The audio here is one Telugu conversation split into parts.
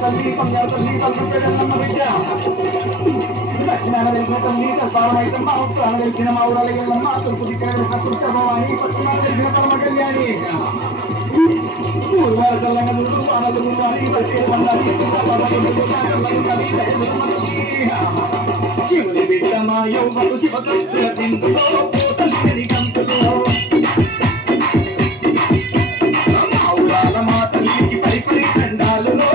తల్లి బంగారు తల్లి తల్లి బిడ్డ దక్షిణాన వెలిసిన తల్లి కల్పావనైతం మా ఉత్తరాన వెలిసిన మా ఊరాల ఎల్లమ్మ తూర్పు దిక్కున వెలిసిన తుర్చభవాని పశ్చిమాన వెలిసిన పరమ కళ్యాణి పూర్వాల చల్లంగా ముందు వానలు గురువాని వచ్చే బంగారి శివుని బిడ్డ మా యౌవను శివకత్తుల తిందులో తల్లి కంతులో మా ఊరాల మా తల్లికి పరిపరి ఖండాలులో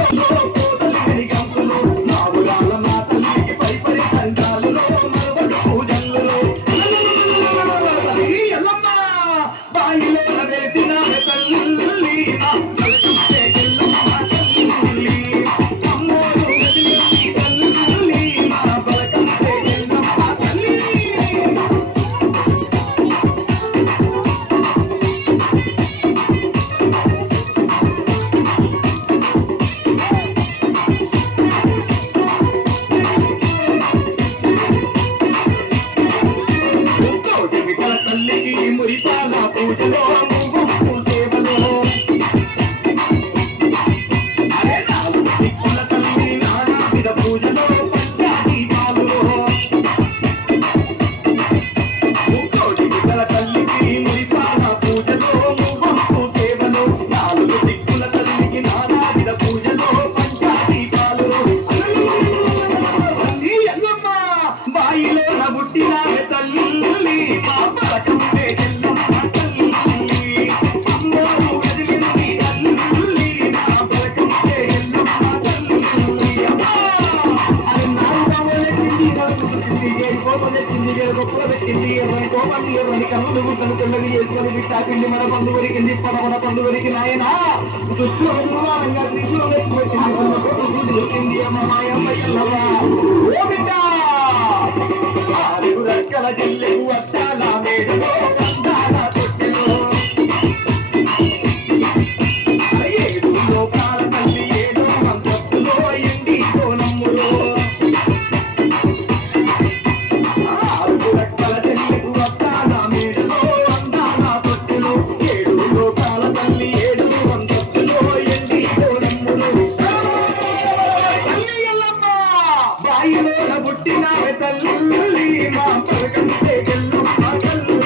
పిండి మన పండు వరికింది పడమన పండు వరికి నాయన దుష్టులంగా త్రిశూలెత్తింది రక్కల చెల్లెకు అష్టాల మేడలో గంధాల తొట్టెలో ఏడు లోకాల తల్లి ఏడో మంత్రస్తులో ఎండి కోనమ్ములో రక్కల చెల్లెకు అష్టాల మేడలో అందాల తొట్టెలో ఏడు లోకాల తల్లి ఏడు మంత్రస్తులో ఎండి కోనమ్ములో తల్లి ఎల్లమ్మ బాయిలో పుట్టిన తల్లి మా పలకంటే ఎల్లమ్మ తల్లి